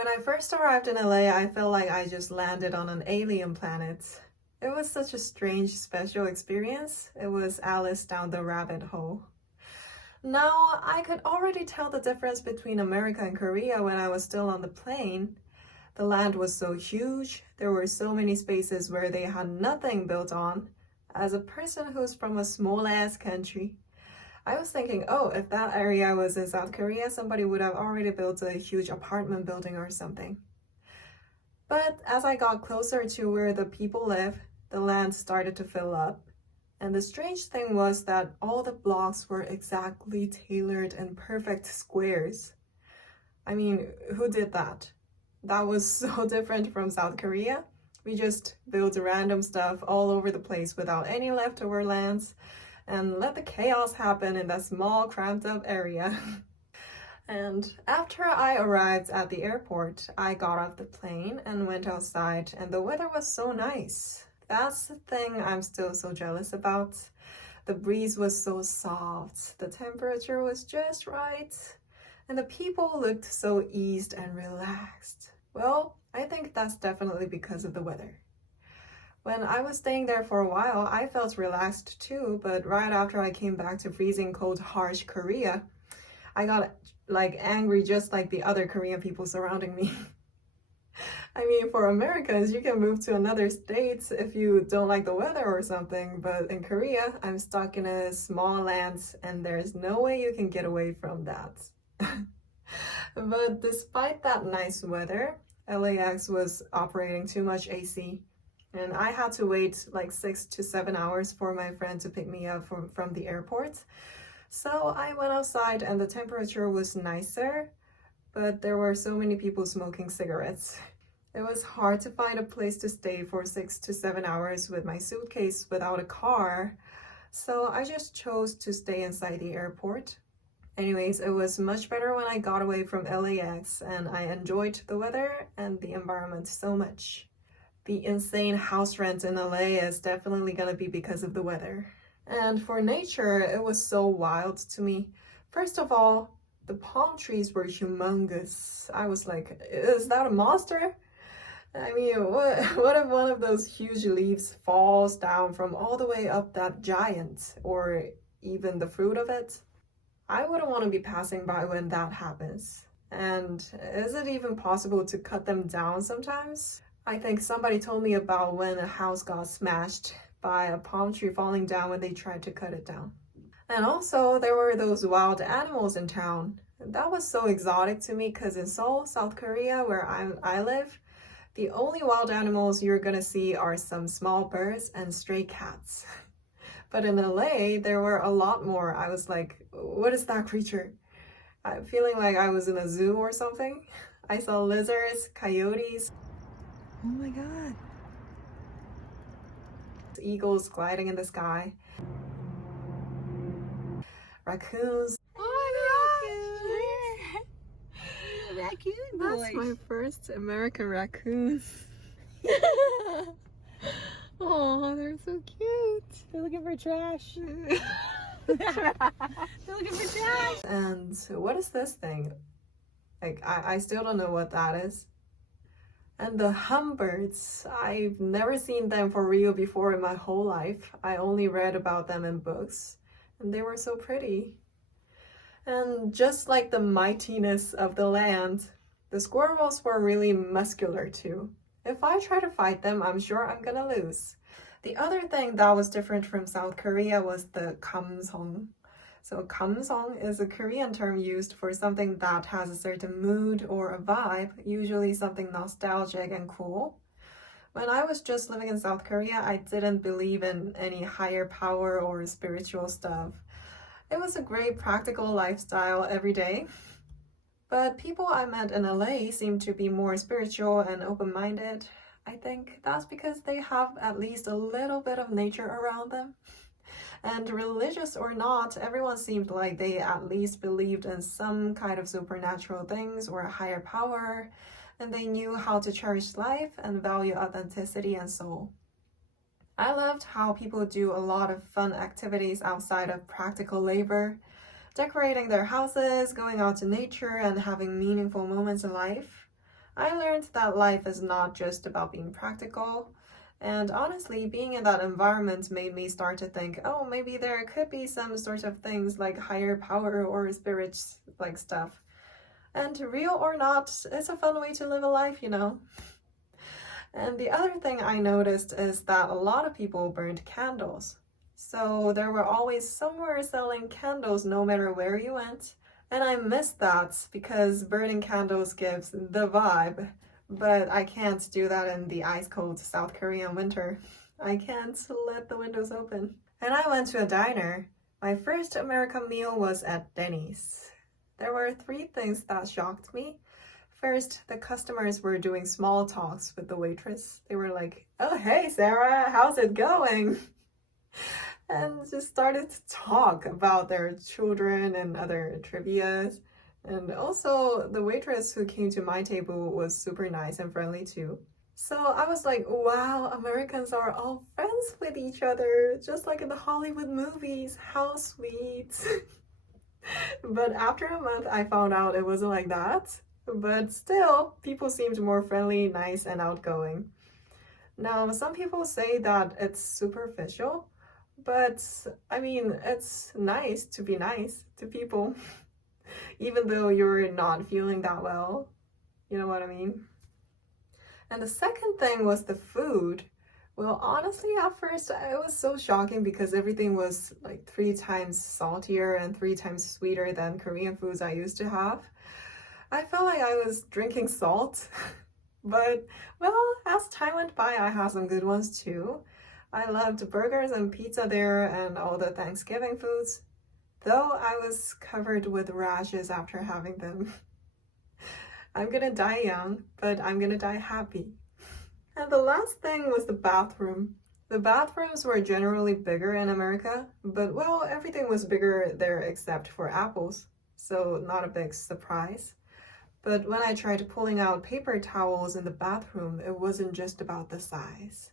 When I first arrived in LA, I felt like I just landed on an alien planet. It was such a strange, special experience. It was Alice down the rabbit hole. Now, I could already tell the difference between America and Korea when I was still on the plane. The land was so huge, there were so many spaces where they had nothing built on. As a person who's from a small-ass country, I was thinking, oh, if that area was in South Korea, somebody would have already built a huge apartment building or something. But as I got closer to where the people live, the land started to fill up. And the strange thing was that all the blocks were exactly tailored in perfect squares. I mean, who did that? That was so different from South Korea. We just built random stuff all over the place without any leftover lands and let the chaos happen in that small cramped up area. And after I arrived at the airport, I got off the plane and went outside, and the weather was so nice. That's the thing I'm still so jealous about. The breeze was so soft, the temperature was just right, and the people looked so eased and relaxed. Well, I think that's definitely because of the weather. When I was staying there for a while, I felt relaxed too, but right after I came back to freezing cold, harsh Korea, I got angry just like the other Korean people surrounding me. I mean, for Americans, you can move to another state if you don't like the weather or something, but in Korea, I'm stuck in a small land and there's no way you can get away from that. But despite that nice weather, LAX was operating too much AC, and I had to wait like 6 to 7 hours for my friend to pick me up from the airport. So I went outside and the temperature was nicer, but there were so many people smoking cigarettes. It was hard to find a place to stay for 6 to 7 hours with my suitcase without a car, so I just chose to stay inside the airport. Anyways, it was much better when I got away from LAX, and I enjoyed the weather and the environment so much. The insane house rent in LA is definitely gonna be because of the weather. And for nature, it was so wild to me. First of all, the palm trees were humongous. I was like, is that a monster? I mean, what if one of those huge leaves falls down from all the way up that giant, or even the fruit of it? I wouldn't want to be passing by when that happens. And is it even possible to cut them down sometimes? I think somebody told me about when a house got smashed by a palm tree falling down when they tried to cut it down. And also, there were those wild animals in town. That was so exotic to me because in Seoul, South Korea, where I live, the only wild animals you're gonna see are some small birds and stray cats. But in LA, there were a lot more. I was like, what is that creature? I'm feeling like I was in a zoo or something. I saw lizards, coyotes. Oh my God. Eagles gliding in the sky. Raccoons. Oh my gosh! Raccoon boy. That's my first American raccoon. Oh, they're so cute. They're looking for trash. They're looking for trash. And what is this thing? Like, I still don't know what that is. And the hummingbirds, I've never seen them for real before in my whole life. I only read about them in books, and they were so pretty. And just like the mightiness of the land, the squirrels were really muscular too. If I try to fight them, I'm sure I'm gonna lose. The other thing that was different from South Korea was the kamsong. So kamsong is a Korean term used for something that has a certain mood or a vibe, usually something nostalgic and cool. When I was just living in South Korea, I didn't believe in any higher power or spiritual stuff. It was a great practical lifestyle every day. But people I met in LA seem to be more spiritual and open-minded. I think that's because they have at least a little bit of nature around them. And religious or not, everyone seemed like they at least believed in some kind of supernatural things or a higher power, and they knew how to cherish life and value authenticity and soul. I loved how people do a lot of fun activities outside of practical labor, decorating their houses, going out to nature, and having meaningful moments in life. I learned that life is not just about being practical. And honestly, being in that environment made me start to think, oh, maybe there could be some sort of things like higher power or spirits like stuff. And real or not, it's a fun way to live a life, you know. And the other thing I noticed is that a lot of people burned candles. So there were always somewhere selling candles no matter where you went. And I missed that because burning candles gives the vibe. But I can't do that in the ice cold South Korean winter. I can't let the windows open. And I went to a diner. My first American meal was at Denny's. There were three things that shocked me. First, the customers were doing small talks with the waitress. They were like, oh, hey, Sarah, how's it going? And just started to talk about their children and other trivias. And also, the waitress who came to my table was super nice and friendly too. So I was like, wow, Americans are all friends with each other, just like in the Hollywood movies. How sweet. But after a month, I found out it wasn't like that. But still, people seemed more friendly, nice, and outgoing. Now, some people say that it's superficial, but I mean, it's nice to be nice to people, even though you're not feeling that well. You know what I mean? And the second thing was the food. Well, honestly, at first, it was so shocking because everything was like 3 times saltier and 3 times sweeter than Korean foods I used to have. I felt like I was drinking salt. But, well, as time went by, I had some good ones too. I loved burgers and pizza there and all the Thanksgiving foods, though I was covered with rashes after having them. I'm gonna die young, but I'm gonna die happy. And the last thing was the bathroom. The bathrooms were generally bigger in America, but well, everything was bigger there except for apples, so not a big surprise. But when I tried pulling out paper towels in the bathroom, it wasn't just about the size.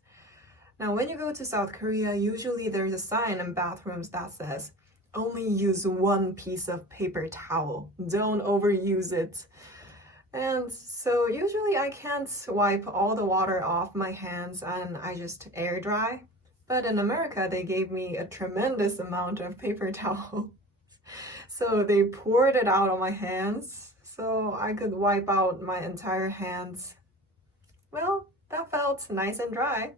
Now, when you go to South Korea, usually there's a sign in bathrooms that says, only use one piece of paper towel, don't overuse it. And so usually I can't wipe all the water off my hands and I just air dry. But in America, they gave me a tremendous amount of paper towels. So they poured it out on my hands so I could wipe out my entire hands. Well, that felt nice and dry.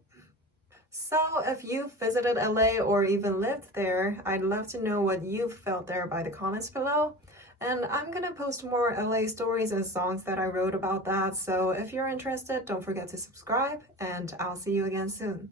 So if you've visited LA or even lived there, I'd love to know what you felt there by the comments below. And I'm gonna post more LA stories and songs that I wrote about that. So if you're interested, don't forget to subscribe and I'll see you again soon.